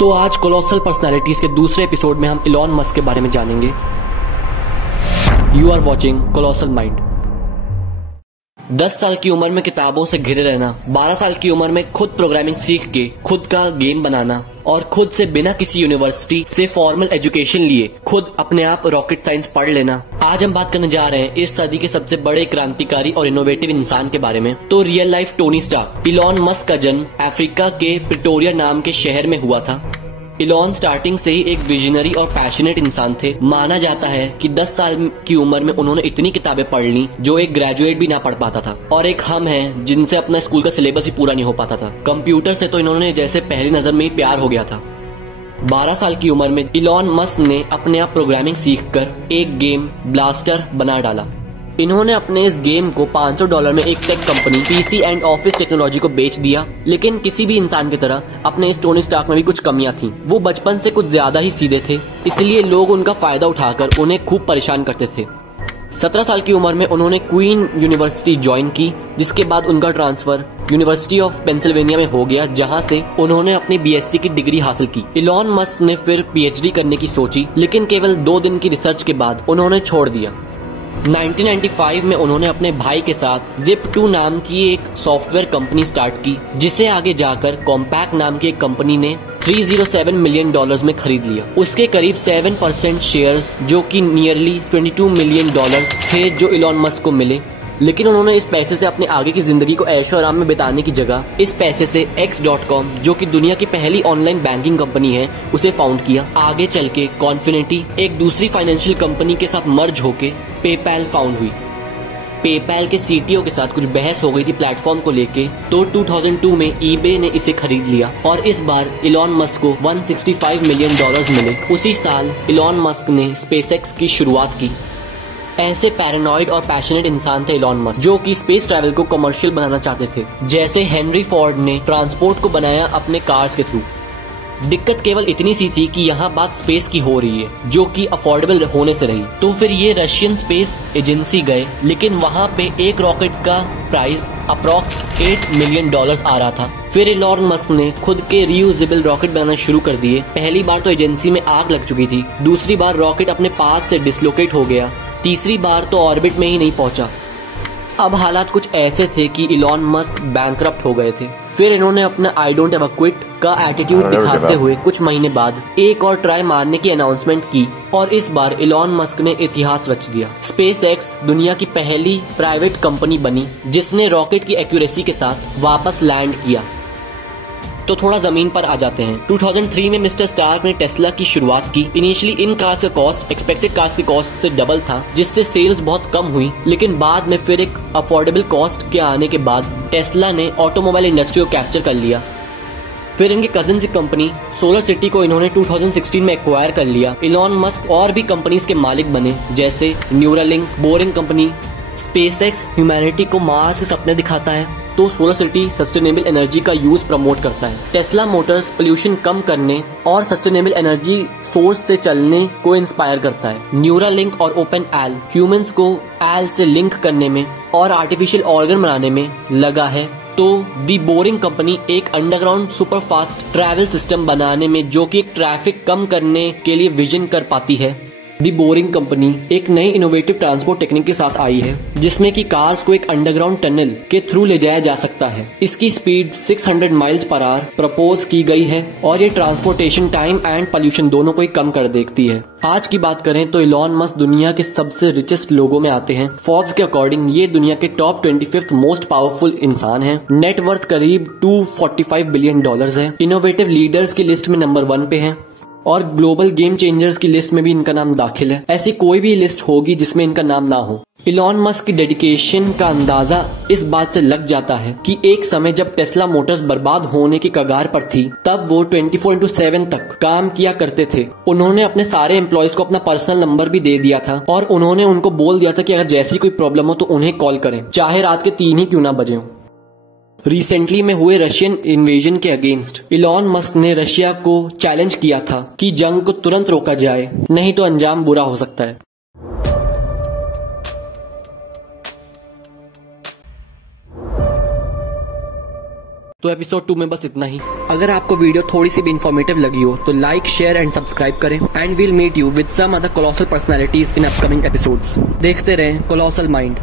तो आज colossal personalities के दूसरे एपिसोड में हम इलॉन मस्क के बारे में जानेंगे। You are watching colossal mind. 10 साल की उम्र में किताबों से घिरे रहना, 12 साल की उम्र में खुद प्रोग्रामिंग सीख के खुद का गेम बनाना और खुद से बिना किसी यूनिवर्सिटी से फॉर्मल एजुकेशन लिए खुद अपने आप रॉकेट साइंस पढ़ लेना। आज हम बात करने जा रहे हैं इस सदी के सबसे बड़े क्रांतिकारी और इनोवेटिव इंसान के बारे में। तो real life Tony Stark. Elon Musk का जन्म अफ्रीका के प्रिटोरिया नाम के शहर में हुआ था। इलॉन स्टार्टिंग से ही एक विजनरी और पैशनेट इंसान थे। माना जाता है कि 10 साल की उम्र में उन्होंने इतनी किताबें पढ़ ली जो एक ग्रेजुएट भी ना पढ़ पाता था, और एक हम हैं जिनसे अपना स्कूल का सिलेबस ही पूरा नहीं हो पाता था। कंप्यूटर से तो इन्होंने जैसे पहली नजर में ही प्यार हो गया था। 12 साल की उम्र में इलॉन मस्क ने अपने आप प्रोग्रामिंग सीखकर एक गेम ब्लास्टर बना डाला। इन्होंने अपने इस गेम को $500 में एक tech company PC and office technology को बेच दिया। लेकिन किसी भी इंसान की तरह अपने इस टोनी स्टार्क में भी कुछ कमियां थी। वो बचपन से कुछ ज्यादा ही सीधे थे, इसलिए लोग उनका फायदा उठाकर उन्हें खूब परेशान करते थे। 17 साल की उम्र में उन्होंने क्वीन यूनिवर्सिटी ज्वाइन की, जिसके बाद उनका ट्रांसफर यूनिवर्सिटी ऑफ पेंसिल्वेनिया में हो गया, जहां से उन्होंने अपनी बीएससी की डिग्री हासिल की। इलॉन मस्क ने फिर पीएचडी करने की सोची, लेकिन केवल 2 दिन की रिसर्च के बाद उन्होंने छोड़ दिया। 1995 में उन्होंने अपने भाई के साथ Zip2 नाम की एक सॉफ्टवेयर कंपनी स्टार्ट की, जिसे आगे जाकर कॉम्पैक्ट नाम की एक कंपनी ने $307 मिलियन में खरीद लिया। उसके करीब 7% शेयर्स, जो कि नियरली $22 मिलियन थे, जो इलॉन मस्क को मिले। लेकिन उन्होंने इस पैसे से अपने आगे की जिंदगी को ऐशो आराम में बिताने की जगह इस पैसे से X.com, जो कि दुनिया की पहली ऑनलाइन बैंकिंग कंपनी है, उसे फाउंड किया। आगे चल के कॉन्फिनिटी एक दूसरी फाइनेंशियल कंपनी के साथ मर्ज होके पेपैल फाउंड हुई। पेपैल के सीटीओ के साथ कुछ बहस हो गई थी प्लेटफॉर्म को लेके, तो 2002 में ईबे ने इसे खरीद लिया और इस बार इलॉन मस्क को $165 मिलियन मिले। उसी साल इलॉन मस्क ने स्पेसएक्स की शुरुआत की। ऐसे पैरानॉइड और पैशनेट इंसान थे इलॉन मस्क, जो कि स्पेस ट्रैवल को कमर्शियल बनाना चाहते थे, जैसे हेनरी फोर्ड ने ट्रांसपोर्ट को बनाया अपने कार्स के थ्रू। दिक्कत केवल इतनी सी थी कि यहाँ बात स्पेस की हो रही है, जो कि अफोर्डेबल होने से रही। तो फिर ये रशियन स्पेस एजेंसी गए, लेकिन वहाँ पे एक रॉकेट का प्राइस अप्रॉक्स $8 मिलियन आ रहा था। फिर इलॉन मस्क ने खुद के रीयूजेबल रॉकेट बनाना शुरू कर दिए। पहली बार तो एजेंसी में आग लग चुकी थी, दूसरी बार रॉकेट अपने पाथ से डिसलोकेट हो गया, तीसरी बार तो ऑर्बिट में ही नहीं पहुंचा। अब हालात कुछ ऐसे थे कि इलॉन मस्क बैंकरप्ट हो गए थे। फिर इन्होंने अपना I don't have a quit का एटीट्यूड दिखाते हुए कुछ महीने बाद एक और ट्राई मारने की अनाउंसमेंट की, और इस बार इलॉन मस्क ने इतिहास रच दिया। स्पेसएक्स दुनिया की पहली प्राइवेट कंपनी बनी जिसने रॉकेट की एक्यूरेसी के साथ वापस लैंड किया। तो थोड़ा जमीन पर आ जाते हैं। 2003 में मिस्टर स्टार्क ने टेस्ला की शुरुआत की। इनिशियली इन कार्स का कॉस्ट एक्सपेक्टेड कार्स की कॉस्ट से डबल था, जिससे सेल्स बहुत कम हुई। लेकिन बाद में फिर एक अफोर्डेबल कॉस्ट के आने के बाद टेस्ला ने ऑटोमोबाइल इंडस्ट्री को कैप्चर कर लिया। फिर इनके कजिन की कंपनी सोलर सिटी को इन्होंने 2016 में एक्वायर कर लिया। इलॉन मस्क और भी कंपनीज के मालिक बने, जैसे Neuralink, boring company. SpaceX humanity को मार्स के सपने दिखाता है, तो सोलर सिटी सस्टेनेबल एनर्जी का यूज प्रमोट करता है। टेस्ला मोटर्स पोल्यूशन कम करने और सस्टेनेबल एनर्जी सोर्स से चलने को इंस्पायर करता है। न्यूरालिंक और ओपन एल ह्यूमंस को एल से लिंक करने में और आर्टिफिशियल ऑर्गन बनाने में लगा है। तो दी बोरिंग कंपनी एक underground super fast travel system बनाने में, जो कि ट्रैफिक कम करने के लिए विजन कर पाती है। दी बोरिंग कंपनी एक नई इनोवेटिव ट्रांसपोर्ट टेक्निक के साथ आई है, जिसमें कि कार्स को एक अंडरग्राउंड टनल के थ्रू ले जाया जा सकता है। इसकी speed 600 miles per hour propose की गई है, और ये ट्रांसपोर्टेशन टाइम एंड पोल्यूशन दोनों को ही कम कर देती है। आज की बात करें तो इलॉन मस्क दुनिया के सबसे रिचेस्ट लोगों में आते हैं। फोर्ब्स के अकॉर्डिंग ये दुनिया के टॉप 25th मोस्ट पावरफुल इंसान हैं। नेटवर्थ करीब $245 बिलियन है। इनोवेटिव लीडर्स की लिस्ट में नंबर 1 पे है, और ग्लोबल गेम चेंजर्स की लिस्ट में भी इनका नाम दाखिल है। ऐसी कोई भी लिस्ट होगी जिसमें इनका नाम ना हो। इलॉन मस्क की डेडिकेशन का अंदाजा इस बात से लग जाता है कि एक समय जब टेस्ला मोटर्स बर्बाद होने की कगार पर थी, तब वो 24/7 तक काम किया करते थे। उन्होंने अपने सारे एम्प्लॉयज को अपना पर्सनल नंबर भी दे दिया था, और उन्होंने उनको बोल दिया था कि अगर जैसी कोई प्रॉब्लम हो तो उन्हें कॉल करें, चाहे रात के 3 ही क्यों ना बजे हो। रिसेंटली में हुए रशियन इन्वेजन के अगेंस्ट इलॉन मस्क ने रशिया को चैलेंज किया था कि जंग को तुरंत रोका जाए, नहीं तो अंजाम बुरा हो सकता है। तो एपिसोड 2 में बस इतना ही। अगर आपको वीडियो थोड़ी सी भी इन्फॉर्मेटिव लगी हो तो लाइक, शेयर एंड सब्सक्राइब करें। And we'll meet you with some other colossal personalities in upcoming episodes. देखते रहें कोलोसल माइंड।